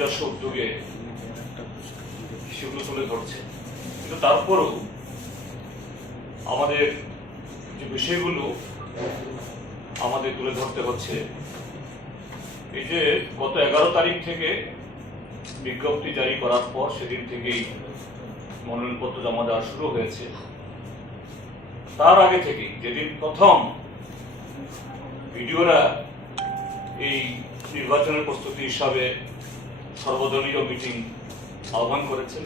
নিজস্ব উদ্যোগে সেগুলো তুলে ধরছে, কিন্তু তারপরও আমাদের যে বিষয়গুলো আমাদের তুলে ধরতে হচ্ছে, এই যে গত 11 তারিখ থেকে বিজ্ঞপ্তি জারি করার পর সেদিন থেকেই মনোনয়নপত্র জমা দেওয়া শুরু হয়েছে। তার আগে থেকেই যেদিন প্রথম ভিডিওরা এই নির্বাচনের প্রস্তুতি হিসাবে সর্বদলীয় মিটিং আহ্বান করেছেন,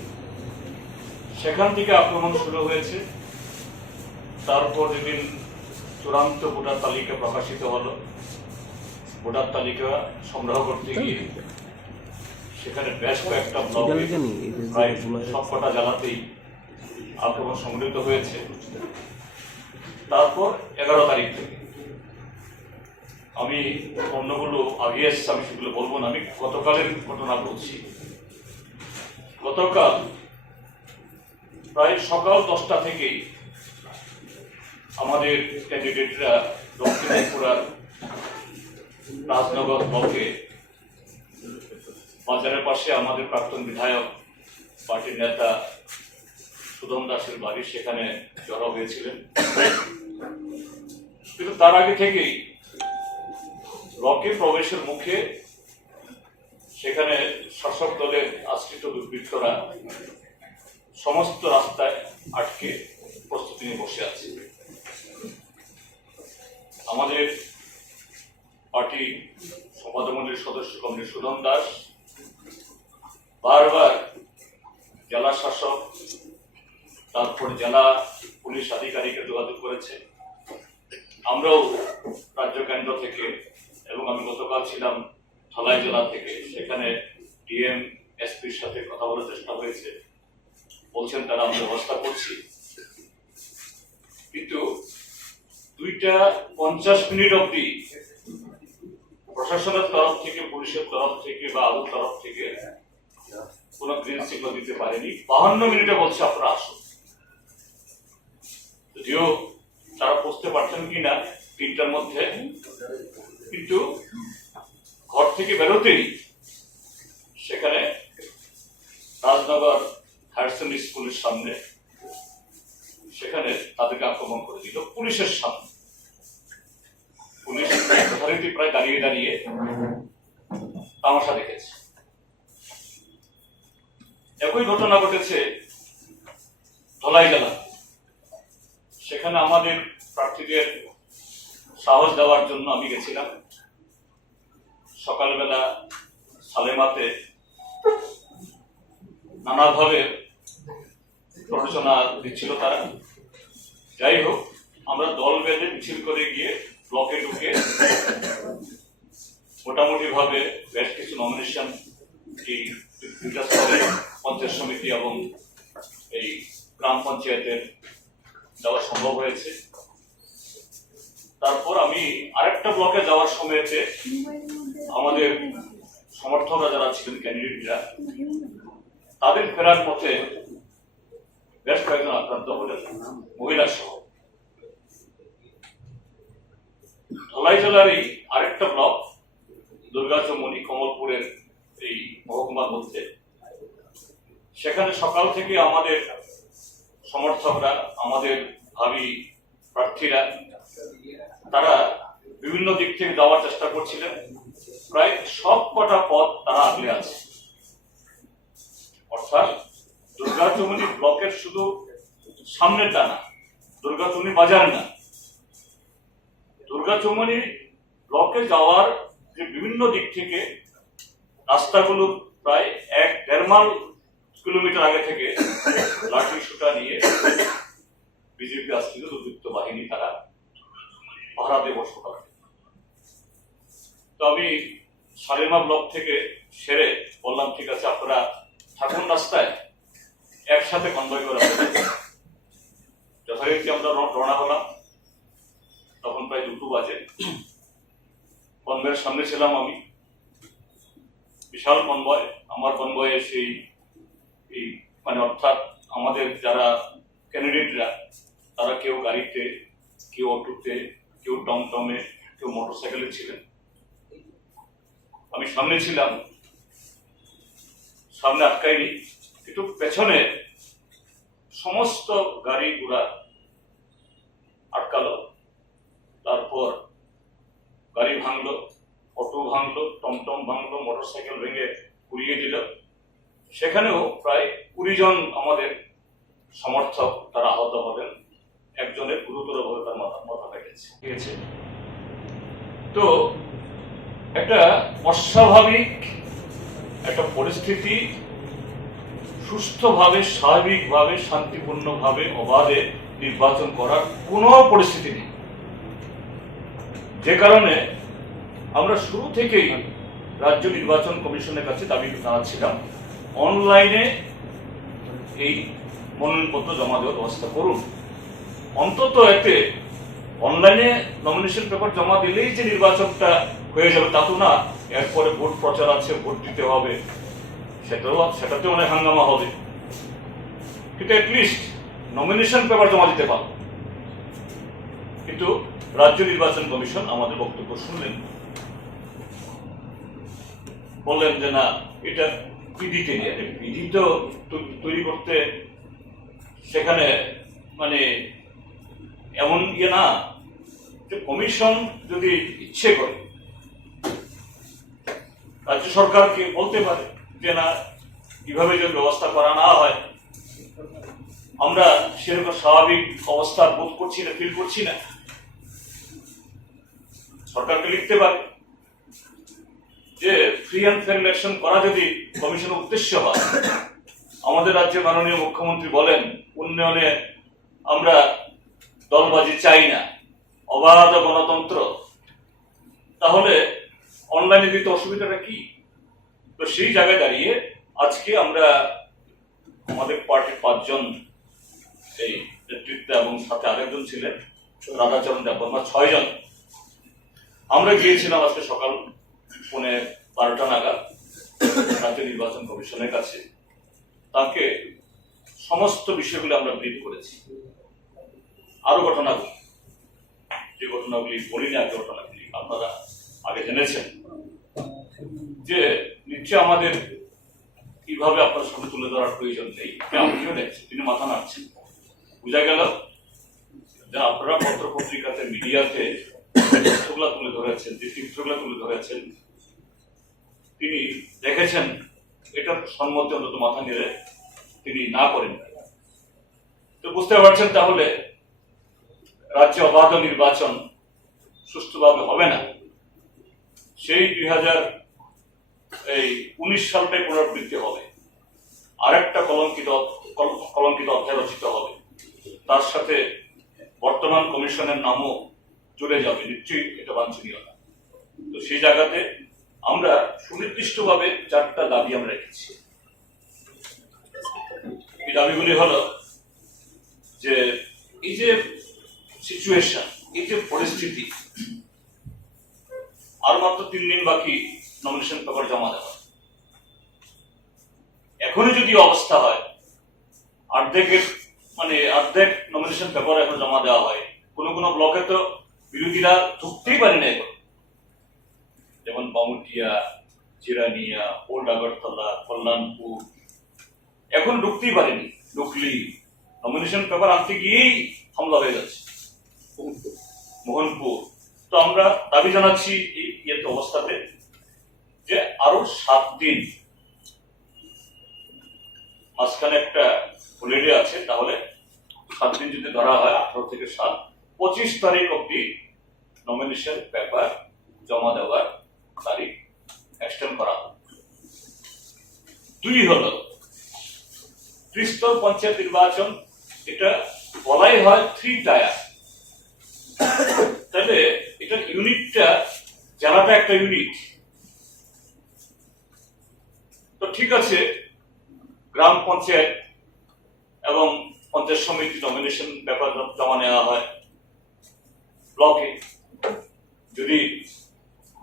সেখান থেকে আক্রমণ শুরু হয়েছে। তারপর যেদিন চূড়ান্ত ভোটার তালিকা প্রকাশিত হলো, ভোটার তালিকা সংগ্রহ করতে গিয়ে সেখানে বেশ কয়েকটা ব্লকে প্রায় সবকটা জেলাতেই আক্রমণ সংঘটিত হয়েছে। তারপর 11 তারিখ থেকে আমি অন্যগুলো আগে এসছে, আমি সেগুলো বলবো না, আমি গতকালের ঘটনা বলছি। গতকাল প্রায় সকাল 10টা থেকেই আমাদের ক্যান্ডিডেটরা দক্ষিণ ত্রিপুরার রাজনগর ব্লকে বাজারের পাশে আমাদের প্রাক্তন বিধায়ক পার্টির নেতা সুদন দাসের বাড়ি, সেখানে জড়ো হয়েছিলেন। কিন্তু তার আগে থেকেই ব্লকে প্রবেশের মুখে সেখানে শাসক দলের আশ্রিত দুর্বৃত্তরা সমস্ত রাস্তায় আটকে প্রস্তুতি নিয়ে বসে আছে। আমাদের পার্টি সম্পাদক মন্ডলীর সদস্য কমরেড সুদন দাস বারবার জেলা শাসক, তারপর জেলা পুলিশ আধিকারিকের যোগাযোগ করেছে। আমরাও রাজ্য কেন্দ্র থেকে, এবং আমি গতকাল ছিলাম ধলাই জেলা থেকে, সেখানে ডিএম এসপির সাথে কথা বলার চেষ্টা হয়েছে। বলছেন তারা আমরা ব্যবস্থা করছি, কিন্তু 2:50 অবধি প্রশাসনের তরফ থেকে, পুলিশের তরফ থেকে বা আলোর তরফ থেকে কোন গ্রিন সিগন্যাল দিতে পারেনি। 52 মিনিটে বলছে আপনারা আসুন। যদিও তারা পৌঁছতে পারতেন কিনা 3টার মধ্যে, কিন্তু ঘর থেকে বেরোতেই সেখানে রাজনগর হায়ার সেকেন্ডারি স্কুলের সামনে সেখানে তাদেরকে আক্রমণ করে দিল পুলিশের সামনে। পুলিশ যথারীতি প্রায় দাঁড়িয়ে দাঁড়িয়ে তামাশা দেখেছে। একই ঘটনা ঘটেছে ধলাই জেলা। সেখানে আমাদের প্রার্থীদের সাহস দেওয়ার জন্য আমি গেছিলাম। সকালবেলা সালেমাতে নানাভাবে প্ররোচনা দিচ্ছিল তারা। যাই হোক, আমরা দল বেঁধে মিছিল করে গিয়ে ব্লকে ঢুকে মোটামুটি ভাবে বেশ কিছু নমিনেশন এই দুইটা স্তরে, পঞ্চায়েত সমিতি এবং এই গ্রাম পঞ্চায়েতের যাওয়া সম্ভব হয়েছে। তারপর আমি আরেকটা ব্লকে যাওয়ার সময়তে আমাদের সমর্থকরা যারা ছিলেন, ক্যান্ডিডেটরা, তাদের ফেরার পথে বেশ কয়েকজন আক্রান্ত হলেন, মহিলা সহ। ধলাই জেলার এই আরেকটা ব্লক দুর্গাচমনি কমলপুরের এই মহকুমার মধ্যে, সেখানে সকাল থেকে আমাদের সমর্থকরা, আমাদের ভাবী প্রার্থীরা, তারা বিভিন্ন দিক থেকে যাওয়ার চেষ্টা করছিলেন। প্রায় সব কটা পথ তারা আগলে আছে। অর্থাৎ দুর্গাচমনি ব্লকের শুধু সামনেটা না, দুর্গাচমনি বাজার না, দুর্গাচমনি ব্লকে যাওয়ার যে বিভিন্ন দিক থেকে রাস্তাগুলো প্রায় 1-1.5 কিলোমিটার আগে থেকে লাঠি সুটা নিয়ে বিজেপি আশ্রিত দুর্বৃত্ত বাহিনী তারা পাহারা দিয়ে বসে থাকে। তো আমি সালেমা ব্লক থেকে সেরে বললাম, ঠিক আছে আপনারা থাকুন রাস্তায়, একসাথে কনভয় করা হবে। যথারীতি আমরা রওনা হলাম। তখন প্রায় 2 বাজে। কনভয়ের সামনে ছিলাম আমি। বিশাল কনভয়। আমার কনভয়ে সেই মানে অর্থাৎ আমাদের যারা ক্যান্ডিডেটরা, তারা কেউ গাড়িতে, কেউ অটোতে, কেউ টমটমে, কেউ মোটরসাইকেলে ছিলেন। আমি সামনে ছিলাম। সামনে আটকায়নি, কিন্তু পেছনে সমস্ত গাড়ি ঘোড়া আটকালো, তারপর গাড়ি ভাঙলো, অটো ভাঙলো, টমটম ভাঙলো, মোটরসাইকেল ভেঙে উড়িয়ে দিল। সেখানেও প্রায় 20 জন আমাদের সমর্থক তারা আহত হলেন, একজনের গুরুতরভাবে তার মাথা ভেঙেছে। তো একটা অস্বাভাবিক একটা পরিস্থিতি, সুস্থভাবে, স্বাভাবিকভাবে, শান্তিপূর্ণভাবে, অবাধে নির্বাচন করার কোনো পরিস্থিতি নেই। যে কারণে আমরা শুরু থেকেই রাজ্য নির্বাচন কমিশনের কাছে দাবি জানাচ্ছিলাম, অনলাইনে এই মনোনয়নপত্র জমা দেওয়ার ব্যবস্থা করুন। অন্তত এতে অনলাইনে নমিনেশন পেপার জমা দিলেই যে নির্বাচনটা হয়ে যাবে তা তো না, এরপরে ভোট প্রচার আছে, ভোট দিতে হবে, সেটাতে অনেক হাঙ্গামা হবে, কিন্তু অ্যাটলিস্ট নমিনেশন পেপার জমা দিতে পারো। কিন্তু রাজ্য নির্বাচন কমিশন আমাদের বক্তব্য শুনলেন, বললেন যে না, এটা বিধিতে নিয়ে, বিধি তো তৈরি করতে সেখানে মানে এমন ইয়ে না যে কমিশন যদি ইচ্ছে করে রাজ্য সরকারকে বলতে পারে যে না, কিভাবে যদি ব্যবস্থা করা না হয়, আমরা সেরকম স্বাভাবিক অবস্থা বোধ করছি না, ফিল করছি না, সরকারকে লিখতে পারে যে ফ্রি অ্যান্ড ফেয়ার ইলেকশন করা যদি কমিশনের উদ্দেশ্য হয়। আমাদের রাজ্যের মাননীয় মুখ্যমন্ত্রী বলেন, উন্নয়নে আমরা দলবাজি চাই না, অবাধ গণতন্ত্র, তাহলে অনলাইনে দিতে অসুবিধাটা কি? তো সেই জায়গায় দাঁড়িয়ে আজকে আমরা আমাদের পার্টির 5 জন এই নেতৃত্ব এবং সাথে আরেকজন ছিলেন রাধাচরণ দেববর্মা, 6 জন আমরা গিয়েছিলাম আজকে সকাল 12:30 নাগাদ রাজ্য নির্বাচন কমিশনের কাছে। তাকে সমস্ত বিষয়গুলো আমরা ব্রিফ করেছি। আরো ঘটনাগুলি, যে ঘটনাগুলি বলিনি, আগে ঘটনাগুলি আপনারা আগে জেনেছেন, যে নিশ্চয় আমাদের কিভাবে আপনার সামনে তুলে ধরার প্রয়োজন নেই, আপনিও দেখছেন, তিনি মাথা নাড়ছেন। বোঝা গেল যে আপনারা পত্র পত্রিকাতে, মিডিয়াতে তথ্যগুলা তুলে ধরেছেন, যে চিত্রগুলা তুলে ধরেছেন, তিনি দেখেছেন, এটার সম্মতি অন্তত মাথা নেড়ে তিনি না করেন। তো বুঝতে পারছেন তাহলে রাজ্যে অবাধ নির্বাচন সুষ্ঠুভাবে হবে না। সেই 2019 সালটাই পুনরাবৃত্তি হবে, আরেকটা কলঙ্কিত অধ্যায় রচিত হবে, তার সাথে বর্তমান কমিশনের নামও জুড়ে যাবে, নিশ্চয়ই এটা বাঞ্ছনীয় না। তো সেই জায়গাতে আমরা সুনির্দিষ্টভাবে 4টা দাবি আমরা রেখেছি। এই দাবিগুলি হলো যে এই যে সিচুয়েশন, এই যে পরিস্থিতি, আর মাত্র 3 দিন বাকি নমিনেশন পেপার জমা দেওয়া, এখনই যদি অবস্থা হয় অর্ধেক নমিনেশন পেপার এখন জমা দেওয়া হয়, কোন ব্লকে তো বিরোধীরা ঢুকতেই পারে না এখন, যেমন বামুটিয়া, জিরানিয়া, ওল্ড আগরতলা, কল্যাণপুর, এখন ঢুকতেই পারেনি। ঢুকলি নমিনেশন পেপার আনতে গিয়েই হামলা হয়ে যাচ্ছে, মোহনপুর। তো আমরা দাবি জানাচ্ছি এই অবস্থাতে যে আরো 7 দিন, মাঝখানে একটা হলিডে আছে, তাহলে 7 দিন যদি ধরা হয়, 18 থেকে 7, 25 তারিখ অব্দি নমিনেশন পেপার জমা দেওয়ার তারিখ এক্সটেন্ড করা হবে। 2 হলো ত্রিস্তর পঞ্চায়েত নির্বাচন, এটা বলাই হয় 3 টায়ার, তাহলে এটা ইউনিটটা, জেলাটা একটা ইউনিট। তো ঠিক আছে, গ্রাম পঞ্চায়েত এবং পঞ্চায়েত সমিতি নমিনেশন পেপার জমা নেওয়া হয় ব্লকে। যদি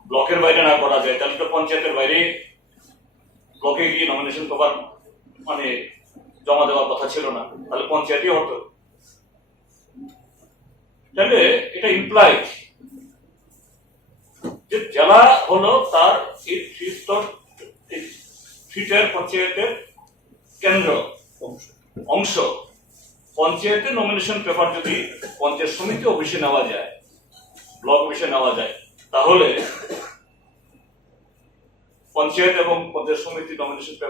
ব্লকের বাইরে না করা যায়, তাহলে তো পঞ্চায়েতের বাইরে ব্লকে গিয়ে নমিনেশন পেপার জমা দেওয়ার কথা ছিল না, তাহলে পঞ্চায়েতই হতো। তাহলে এটা ইমপ্লাইড যে জেলা হলো তার এই 3 স্তর ফিটের পঞ্চায়েতের কেন্দ্র অংশ পঞ্চায়েতের নমিনেশন পেপার যদি পঞ্চায়েত সমিতি অফিসে নেওয়া যায়, ব্লক অফিসে নেওয়া যায়, তাহলে পঞ্চায়েত এবং পঞ্চায়েত সমিতি নমিনেশন পেপার